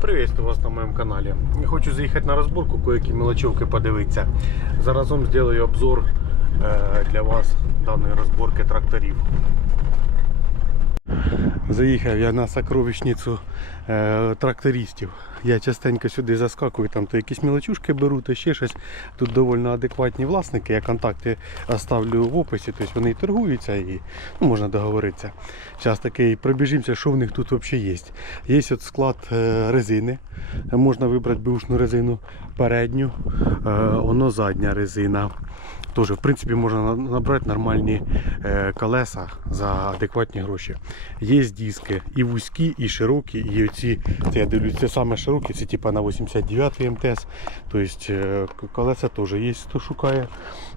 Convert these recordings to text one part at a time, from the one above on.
Приветствую вас на моєму каналі. Хочу заїхати на розборку, кое-які мелочевки подивитися. Заразом сделаю обзор е, для вас даної розборки тракторів. Заїхав я на сокровищницю е, трактористів. Я частенько сюди заскакую, там то якісь мелочушки беру, то ще щось. Тут доволі адекватні власники. Я контакти оставлю в описі, тобто вони і торгуються і ну, можна договоритися. Зараз такий пробіжимося, що в них тут взагалі є. Є от склад е, резини. Можна вибрати бушну резину передню, е, воно задня резина. Теж, в принципі, можна набрати нормальні е, колеса за адекватні гроші. Є диски і вузькі, і широкі, і оці, це я дивлюсь, це саме широкі, це типа на 89 МТС. Тобто е, к- колеса теж є, хто шукає.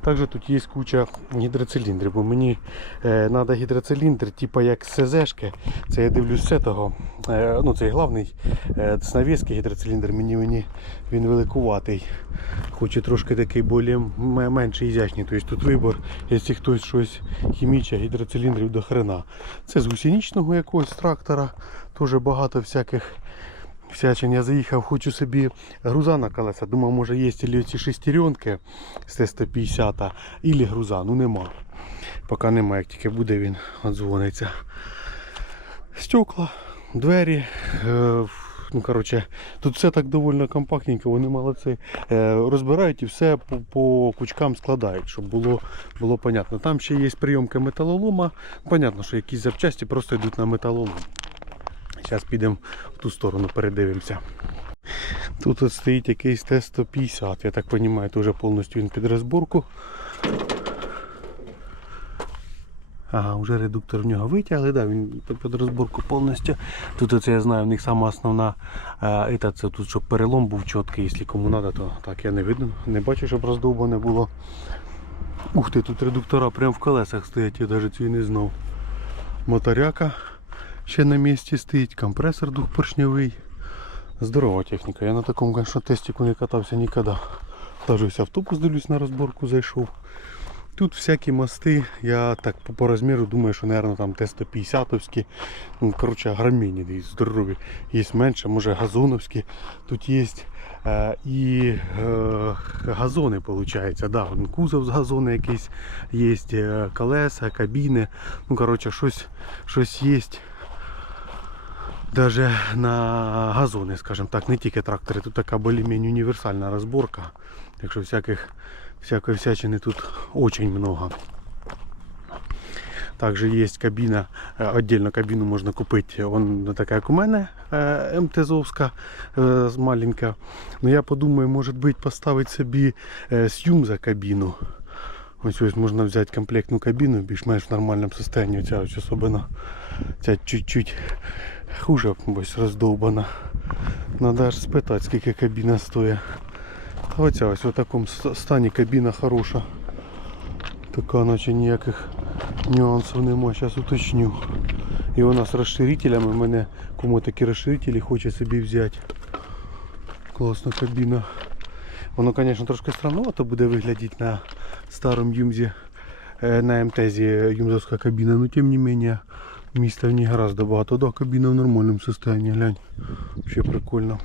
Також тут є куча гідроциліндрів, бо мені треба гідроциліндр, типа як СЗшки. Це я дивлюсь з того. Е, ну, цей головний е, з навіски гідроциліндр, мені, мені він. Хочу трошки такий більш м- менший ізящний. Тобто тут вибор, якщо хтось щось хіміче, гідроциліндрів до хрена. Це з гусеничного якогось трактора. Теж багато всяких всячин. Я заїхав, хочу собі груза на колеса. Думав, може є ці шестеренки з Т-150, ілі груза. Ну нема. Поки нема, як тільки буде, він дзвониться. Стекла, двері. Е, ну, коротше, тут все так доволі компактненько, вони молодці. Е, розбирають і все по, по кучкам складають, щоб було, було понятно. Там ще є прийомка металолома. Понятно, що якісь запчасті просто йдуть на металолом. Зараз підемо в ту сторону, передивимося. Тут от стоїть якийсь Т-150, я так розумію, теж повністю він під розборку. Ага, вже редуктор в нього витягли, да, він під- розборку повністю. Тут оце я знаю, в них сама основна е, це тут, щоб перелом був чіткий, якщо кому треба, то так я не видно. Не бачу, щоб роздовбане було. Ух ти, тут редуктора прямо в колесах стоять, я навіть і не знав. Моторяка ще на місці стоїть, компресор двохпоршньовий. Здорова техніка. Я на такому, конечно, тестику не катався ніколи. Даже ось автобус дивлюсь на розборку зайшов. Тут всякі мости, я так по, розміру думаю, що, мабуть, там Т-150-овські. Ну, коротше, громіні десь здорові. Є менше, може газоновські. Тут є е, і е, газони, виходить. Да, кузов з газону якийсь є, е, колеса, кабіни. Ну, коротше, щось, щось є. Даже на газони, скажімо так, не тільки трактори, тут така більш-менш універсальна розборка. Так що всяких, всякої всячини тут очень много. Также есть кабина, э, отдельно кабину можно купить, он такая как у мене, э, МТЗовська, э, з маленька. Но я подумаю, может быть поставить собі э, сюм за кабіну. Ось ось можна взяти комплектну кабіну, більш-менш в нормальному стані. Ця ось особливо ця чуть-чуть хуже ось роздовбана. Надо аж спитати, скільки кабіна стоїть. Оця ось в такому ст- стані кабіна хороша. Така наче ніяких нюансів нема. Зараз уточню. І вона з розширителями. Мене кому такі розширителі хоче собі взяти. Класна кабіна. Воно, звісно, трошки странновато буде виглядати на старому юмзі, е, на МТЗі юмзовська кабіна, але тим не менше міста в ній гораздо багато. Да, кабіна в нормальному стані, глянь. Вообще прикольно.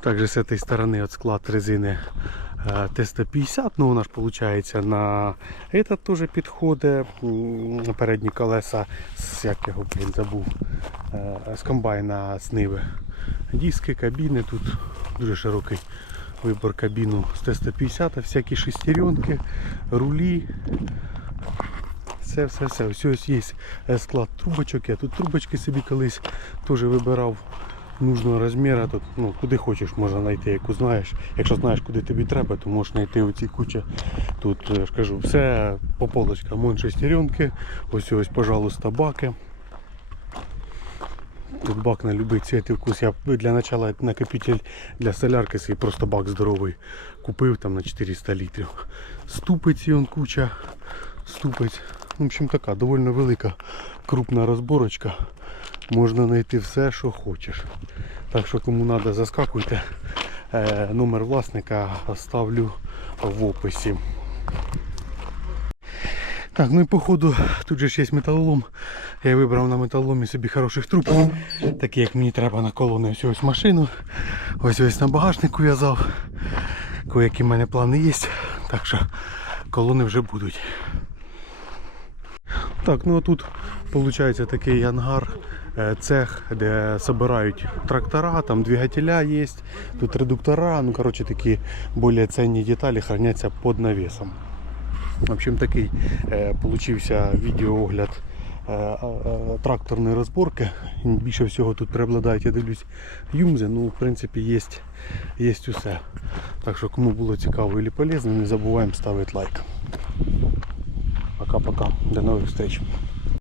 Также с этой стороны от склад резины э, Т-150, ну вона ж получается на этот тоже підходить, м, на передні колеса з як його, блін, забув, е, з комбайна з Ниви. Диски, кабіни, тут дуже широкий вибор кабіну з Т-150, всякі шестеренки, рулі. Все, все, все. Ось ось є е, склад трубочок. Я тут трубочки собі колись теж вибирав нужного розміру. Тут, ну, куди хочеш можна знайти, яку знаєш. Якщо знаєш, куди тобі треба, то можеш знайти оці куча. Тут е, я ж кажу, все по полочкам. Вон шестеренки, ось ось, пожалуйста, баки. Тут бак на любий цвіт і вкус. Я для начала накопитель для солярки свій просто бак здоровий. Купив там на 400 літрів. Ступиці он куча. Ступиць. В общем така доволі велика крупна розборочка. Можна знайти все, що хочеш. Так що кому треба, заскакуйте. Е, номер власника оставлю в описі. Так, ну і походу тут же ж є металолом. Я вибрав на металоломі собі хороших труб, такі як мені треба на колони. Ось ось машину. Ось ось на багажнику в'язав. Кое-які в мене плани є. Так що колони вже будуть. Так, ну а тут виходить такий ангар, е, цех, де збирають трактора, там двигателя є, тут редуктора, ну коротше такі більш цінні деталі храняться під навісом. В общем, такий е, получився відеоогляд е, тракторної розборки. Більше всього тут преобладають, я дивлюсь, юмзи, ну в принципі є, є усе. Так що кому було цікаво і полезно, не забуваємо ставити лайк. Пока-пока. До новых встреч.